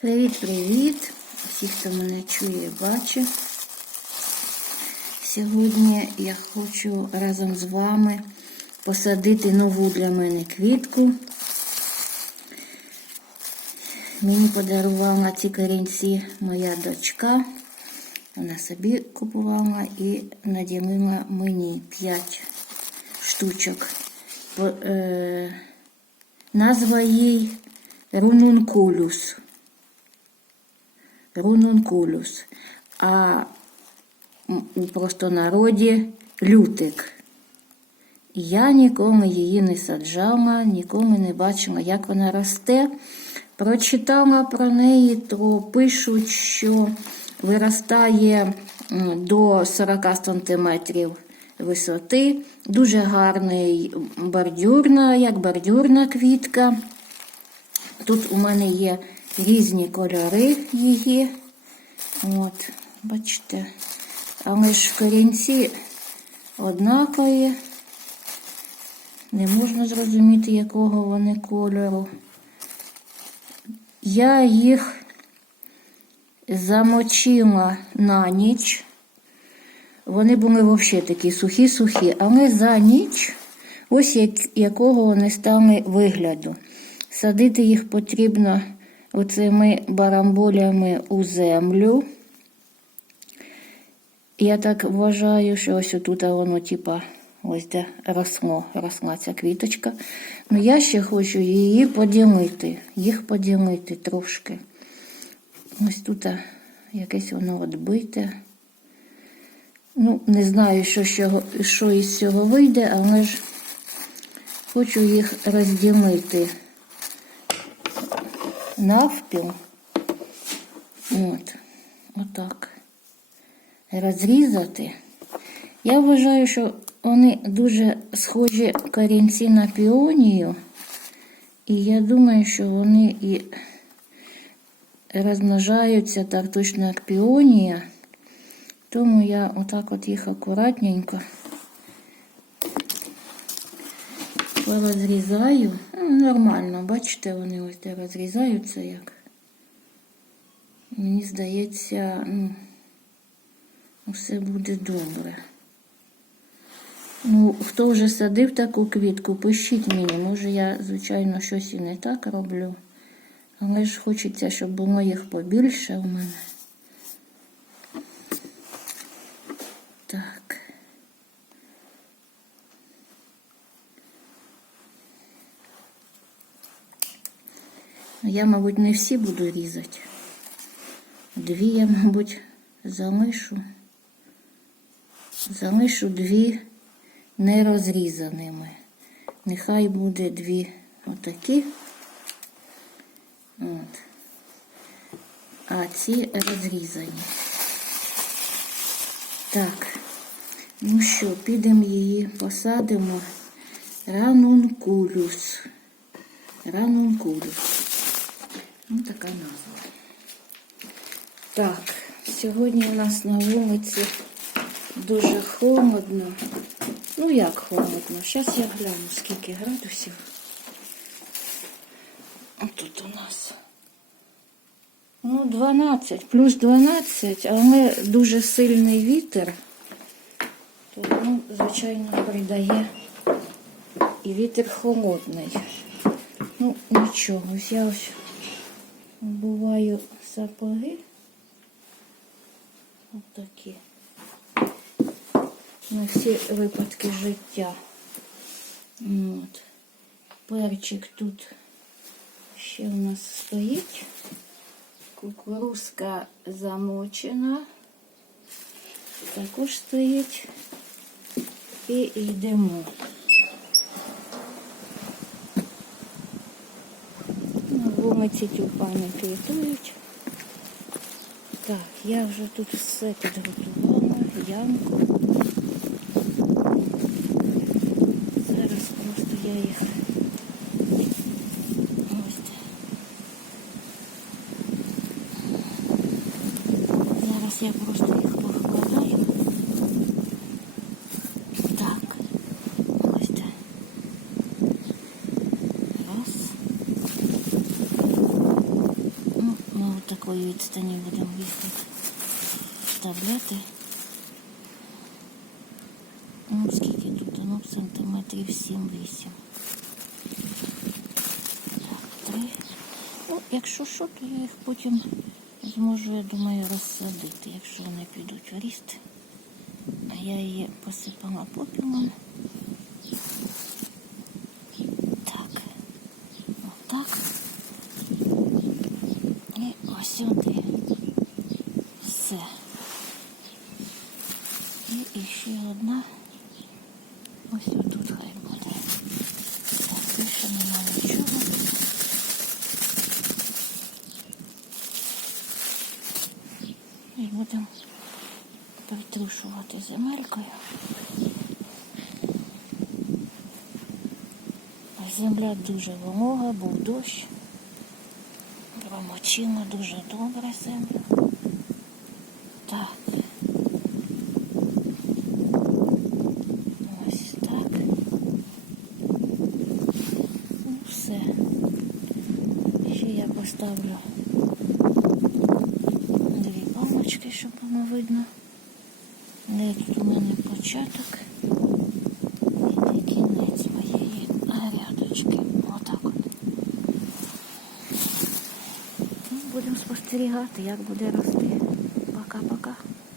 Привіт-привіт! Всі, хто мене чує бачить. Сьогодні я хочу разом з вами посадити нову для мене квітку. Мені подарувала ці корінці моя дочка. Вона собі купувала і наділила мені 5 штучок. Е, Назва їй Рунункулюс. Рунункулюс. А у простонароді лютик. Я ніколи її не саджала, ніколи не бачила, як вона росте. Прочитала про неї, то пишуть, що виростає до 40 сантиметрів висоти. Дуже гарний бордюрна, як бордюрна квітка. Тут у мене є різні кольори її. От, бачите. Але ж корінці однакові. Не можна зрозуміти, якого вони кольору. Я їх замочила на ніч. Вони були взагалі такі сухі-сухі, але за ніч, ось як, якого вони стали вигляду. Садити їх потрібно оцими барамболями у землю. Я так вважаю, що ось тут воно, типа, ось де росло, росла ця квіточка. Ну я ще хочу її поділити, їх поділити трошки. Ось тут якесь воно відбите. Ну, не знаю, що, цього- що із цього вийде, але ж хочу їх розділити навпіл. От, отак. Розрізати. Я вважаю, що вони дуже схожі корінці на піонію. І я думаю, що вони і розмножаються так точно, як піонія. Тому я отак от їх акуратненько порозрізаю. Нормально, бачите, вони ось де розрізаються як. Мені здається, ну, все буде добре. Ну, хто вже садив таку квітку, пишіть мені. Може, я, звичайно, щось і не так роблю. Але ж хочеться, щоб було їх побільше у мене. Так. Я, мабуть, не всі буду різати. Дві я, мабуть, залишу. Залишу дві нерозрізаними. Нехай буде дві отакі. От. А ці розрізані. Так, ну що, підемо її посадимо. Ранункулюс. Ранункулюс. Ну, така назва. Так, сьогодні у нас на вулиці дуже холодно. Ну, як холодно? Зараз я гляну, скільки градусів. Ось тут у нас. Ну, 12, плюс 12, але дуже сильний вітер. Тому, звичайно, придає і вітер холодний. Ну, нічого, ось буваю сапоги. Ось такі. На всі випадки життя. От. Перчик тут ще у нас стоїть. Кукурузка замочена. Також стоїть. І йдемо. Ці тюльпани квітують. Так, я вже тут все підготувала, ямку. Зараз просто я їх ось. Зараз я просто їх повкладаю. Так. Ось так. Якої відстані будемо їх тут вставляти. Ну, скільки тут? Ну, сантиметрів 7-8. Так, три. Ну, якщо що, то я їх потім зможу, я думаю, розсадити, якщо вони підуть в ріст. А я її посипала попілом. Так. Отак. І ось сюди. Все. І ще одна. Ось тут хай буде. Так, більше нема нічого. І будемо притрушувати земелькою. Земля дуже волога, був дощ. Промочила дуже добре землю. Так. Ось так. Ну, все. Ще я поставлю дві палочки, щоб воно видно. Де тут у мене початок і кінець моєї грядочки. Отак от. Ну, Будемо спостерігати, як буде рости. Пока-пока.